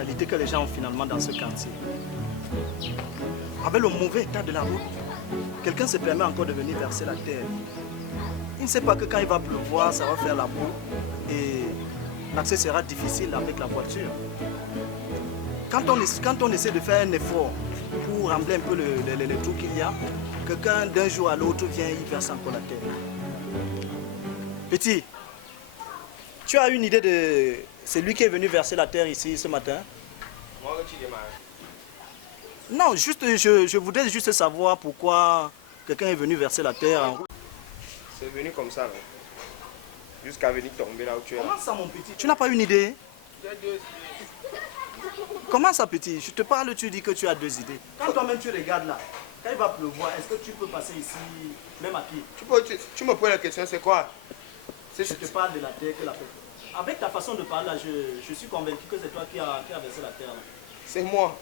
mentalité que les gens ont finalement dans ce quartier. Avec le mauvais état de la route, quelqu'un se permet encore de venir verser la terre. Il ne sait pas que quand il va pleuvoir, ça va faire la boue et l'accès sera difficile avec la voiture. Quand on essaie de faire un effort pour rembler un peu les trous qu'il y a, quelqu'un d'un jour à l'autre vient y verser encore la terre. Petit, tu as une idée de celui qui est venu verser la terre ici ce matin? Moi, tu démarres. Non, juste, je voudrais juste savoir pourquoi quelqu'un est venu verser la terre en route. C'est venu comme ça, là. Jusqu'à venir tomber là où tu es. Comment ça, mon petit? Tu n'as pas une idée? J'ai 2 idées. Comment ça, petit? Je te parle, tu dis que tu as 2 idées. Quand toi-même tu regardes là, quand il va pleuvoir, est-ce que tu peux passer ici, même à pied? Tu me poses la question, c'est quoi? Je te parle de la terre que la terre. Avec ta façon de parler là, je suis convaincu que c'est toi qui as versé la terre là. C'est moi.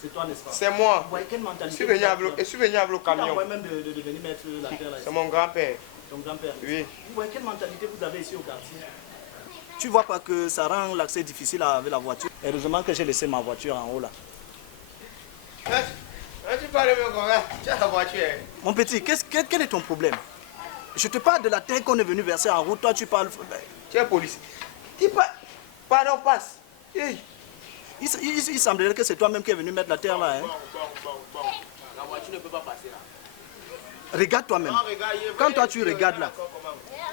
C'est toi, n'est-ce pas? C'est moi. Ouais, quelle mentalité? Je suis venu avec le camion. Tu as même de venir mettre la terre là. C'est mon grand-père. Ton grand-père? Oui. Vous voyez quelle mentalité vous avez ici au quartier? Tu vois pas que ça rend l'accès difficile avec la voiture? Heureusement que j'ai laissé ma voiture en haut là. Tu parles de comment? Tu as la voiture. Mon petit, quel est ton problème? Je te parle de la terre qu'on est venu verser en route, toi tu parles... Tu es policier. Pardon, passe. Hey. Il semblerait que c'est toi-même qui es venu mettre la terre là. Hein? La voiture ne peut pas passer là. Regarde toi-même. Quand toi tu regardes là,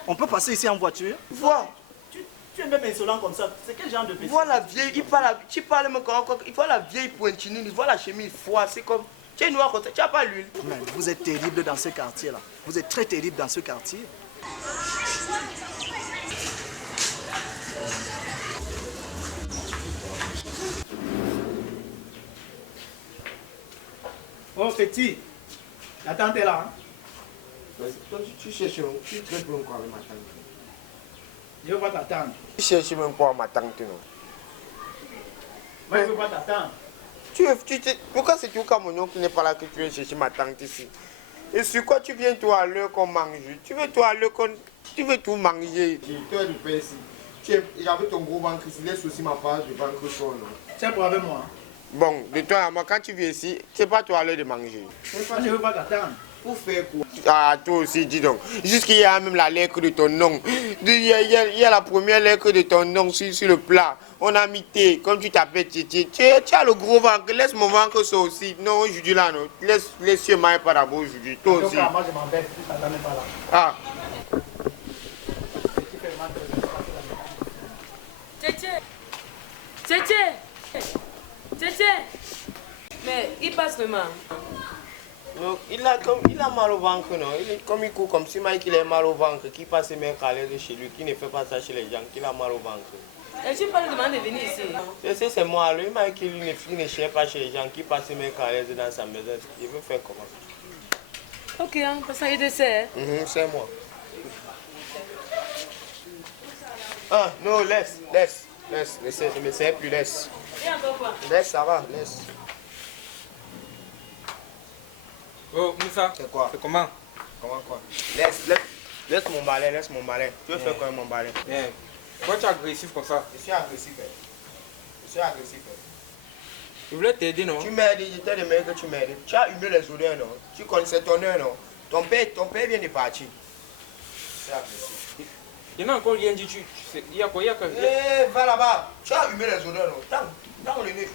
on peut passer ici en voiture? Vois. Tu es même insolent comme ça. C'est quel genre de petit? Vois la vieille, tu parles même encore. Il voit la vieille pointinue, il voit la chemise froide. C'est comme. Tu es noir comme ça, tu n'as pas l'huile. Vous êtes terrible dans ce quartier là. Vous êtes très terrible dans ce quartier. Oh petit, la tante est là. Hein? Toi, tu cherches, tu traites même quoi avec ma tante. Je veux pas t'attendre. Tu cherches même quoi ma tante, non? Moi, je veux pas t'attendre. Pourquoi c'est tout comme mon oncle qui n'est pas là que tu viens chercher ma tante ici? Et sur quoi tu viens toi à l'heure qu'on mange? Tu veux toi à l'heure qu'on... Tu veux tout manger? Toi, du pain ici. J'avais ton gros ventre ici, laisse aussi ma part du ventre chaud, non? Tiens pour avec moi. Bon, de toi à moi, quand tu viens ici, c'est pas toi à l'heure de manger. Moi, je veux pas t'attendre. Pour faire quoi? Ah, toi aussi, dis donc. Jusqu'il y a même la lettre de ton nom. Il y a la première lettre de ton nom sur le plat. On a mis T, comme tu t'appelles Titi. Tu as le gros ventre, laisse mon ventre ça aussi. Non, aujourd'hui là, non. Laisse moi pas d'abord aujourd'hui. Toi aussi. Moi, je m'en vais, tu t'attends même pas là. Ah. Tchétché! Tchétché! Tchétché! Mais il passe vraiment. Non, il a mal au ventre, non. Comme il court comme si Mike il a mal au ventre, qui passe mes calais de chez lui, qui ne fait pas ça chez les gens, qui a mal au ventre. Et tu pas lui demander de venir ici. C'est moi, lui, Mike il ne cherche pas chez les gens, qui passe mes calais dans sa maison. Il veut faire comment? Ok, hein, parce que je sais. C'est moi. Ah, non, laisse. Ne me sers plus, laisse. Et encore quoi? Laisse, ça va, laisse. Oh, Moussa, C'est quoi? c'est comment? Comment quoi? Laisse mon balai. Tu veux faire quoi avec mon balai? Pourquoi tu es agressif comme ça? Je suis agressif. Je voulais t'aider, non? Tu m'aides, je t'ai demandé que tu m'aides. Tu as humé les odeurs, non? Tu connaissais ton heure, non? Ton père vient de partir. Je suis agressif. Il n'y a encore rien dit, il y a quoi? Va là-bas. Tu as humé les odeurs, non? Dans le nez,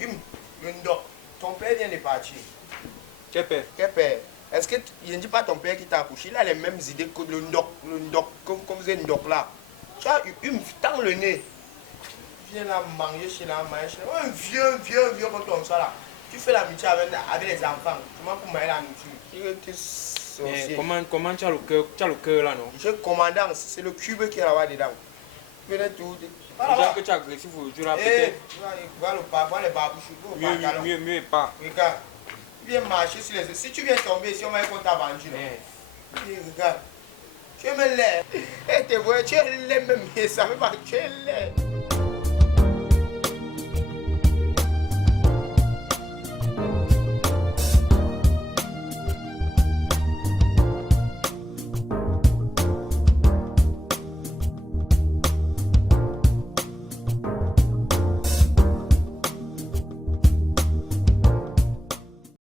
hume. Le ndoc. Ton père vient de partir. Quel père? Quel père? Est-ce que je ne dis pas ton père qui t'a accouché? Il a les mêmes idées que le ndoc, comme vous êtes ndoc là. Tu as hume dans le nez. Viens là manger chez la manger. Un vieux comme ton ça là. Tu fais l'amitié avec les enfants. Comment pour manger la nourriture? Comment tu as le cœur là, non? Je commandant, c'est le cube qui est là-bas dedans. Venez tout. Déjà que tu es agressif aujourd'hui là, peut-être. Va les barbouches. Mieux pas. Regarde. Viens marcher sur les... Si tu viens tomber ici, on va contre ta venture. Regarde. Tu es me laid. Tu es laid même. Ça veut pas que tu es laid.